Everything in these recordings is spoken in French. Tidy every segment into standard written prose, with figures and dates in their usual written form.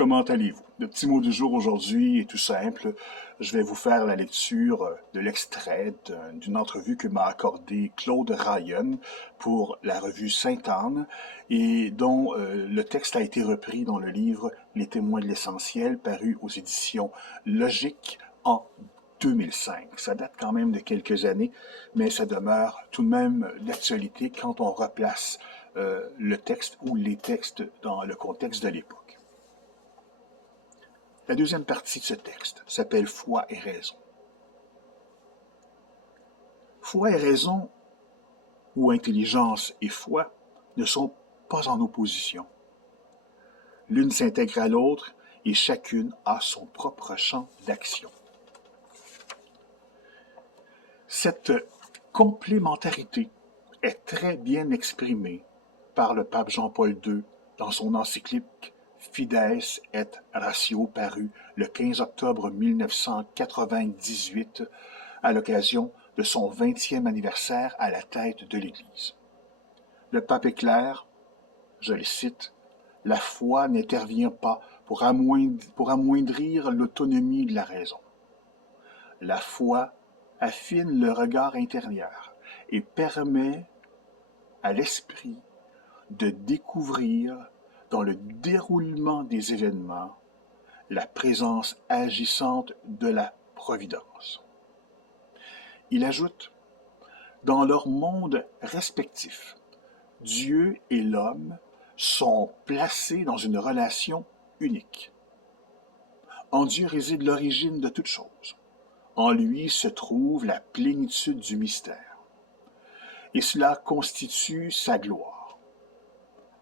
Comment allez-vous? Le petit mot du jour aujourd'hui est tout simple. Je vais vous faire la lecture de l'extrait d'une entrevue que m'a accordée Claude Ryan pour la revue Sainte-Anne et dont le texte a été repris dans le livre Les témoins de l'essentiel paru aux éditions Logique en 2005. Ça date quand même de quelques années, mais ça demeure tout de même d'actualité quand on replace le texte ou les textes dans le contexte de l'époque. La deuxième partie de ce texte s'appelle Foi et raison. Foi et raison, ou intelligence et foi, ne sont pas en opposition. L'une s'intègre à l'autre et chacune a son propre champ d'action. Cette complémentarité est très bien exprimée par le pape Jean-Paul II dans son encyclique Fides et Ratio paru le 15 octobre 1998 à l'occasion de son 20e anniversaire à la tête de l'Église. Le pape est clair, je le cite, « La foi n'intervient pas pour amoindrir l'autonomie de la raison. La foi affine le regard intérieur et permet à l'esprit de découvrir dans le déroulement des événements la présence agissante de la providence. » Il ajoute, « Dans leur monde respectif, Dieu et l'homme sont placés dans une relation unique. En Dieu réside l'origine de toute chose. En lui se trouve la plénitude du mystère. Et cela constitue sa gloire.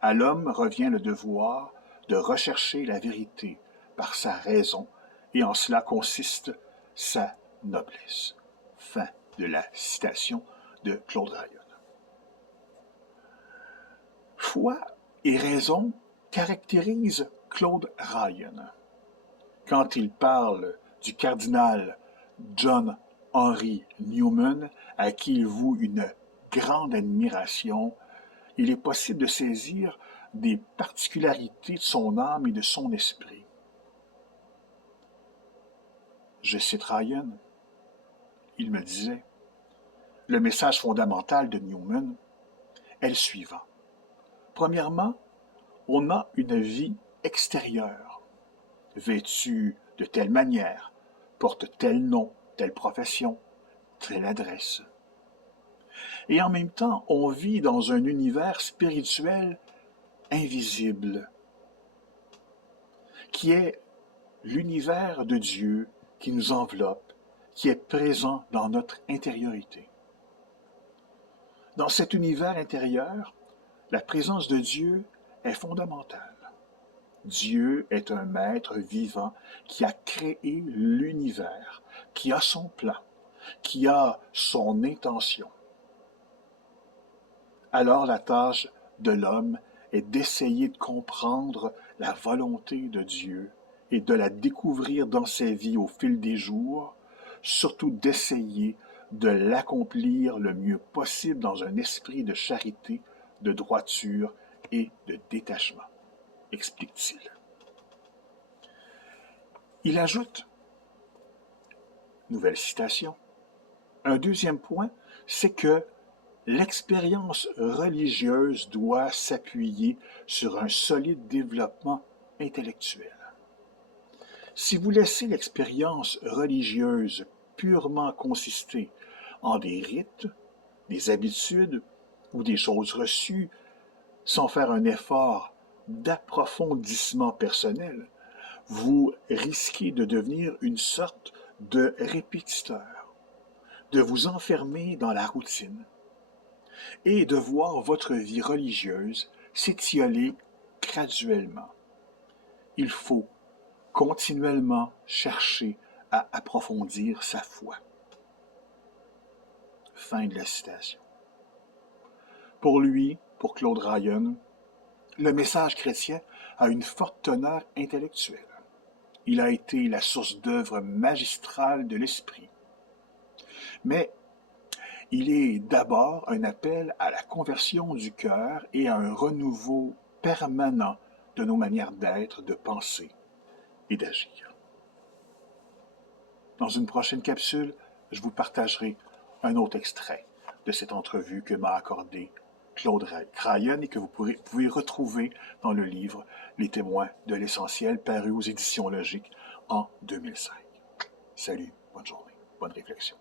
À l'homme revient le devoir de rechercher la vérité par sa raison, et en cela consiste sa noblesse. » Fin de la citation de Claude Ryan. Foi et raison caractérisent Claude Ryan. Quand il parle du cardinal John Henry Newman, à qui il voue une grande admiration, il est possible de saisir des particularités de son âme et de son esprit. Je cite Ryan, il me disait, « Le message fondamental de Newman est le suivant. Premièrement, on a une vie extérieure, vêtue de telle manière, porte tel nom, telle profession, telle adresse. Et en même temps, on vit dans un univers spirituel invisible, qui est l'univers de Dieu qui nous enveloppe, qui est présent dans notre intériorité. Dans cet univers intérieur, la présence de Dieu est fondamentale. Dieu est un maître vivant qui a créé l'univers, qui a son plan, qui a son intention. Alors la tâche de l'homme est d'essayer de comprendre la volonté de Dieu et de la découvrir dans sa vie au fil des jours, surtout d'essayer de l'accomplir le mieux possible dans un esprit de charité, de droiture et de détachement, explique-t-il. Il ajoute, nouvelle citation, « Un deuxième point, c'est que l'expérience religieuse doit s'appuyer sur un solide développement intellectuel. Si vous laissez l'expérience religieuse purement consister en des rites, des habitudes ou des choses reçues, sans faire un effort d'approfondissement personnel, vous risquez de devenir une sorte de répétiteur, de vous enfermer dans la routine et de voir votre vie religieuse s'étioler graduellement. Il faut continuellement chercher à approfondir sa foi. » Fin de la citation. Pour lui, pour Claude Ryan, le message chrétien a une forte teneur intellectuelle. Il a été la source d'œuvres magistrales de l'esprit. Mais il est d'abord un appel à la conversion du cœur et à un renouveau permanent de nos manières d'être, de penser et d'agir. Dans une prochaine capsule, je vous partagerai un autre extrait de cette entrevue que m'a accordée Claude Crayon et que vous pouvez retrouver dans le livre Les témoins de l'essentiel paru aux éditions Logiques en 2005. Salut, bonne journée, bonne réflexion.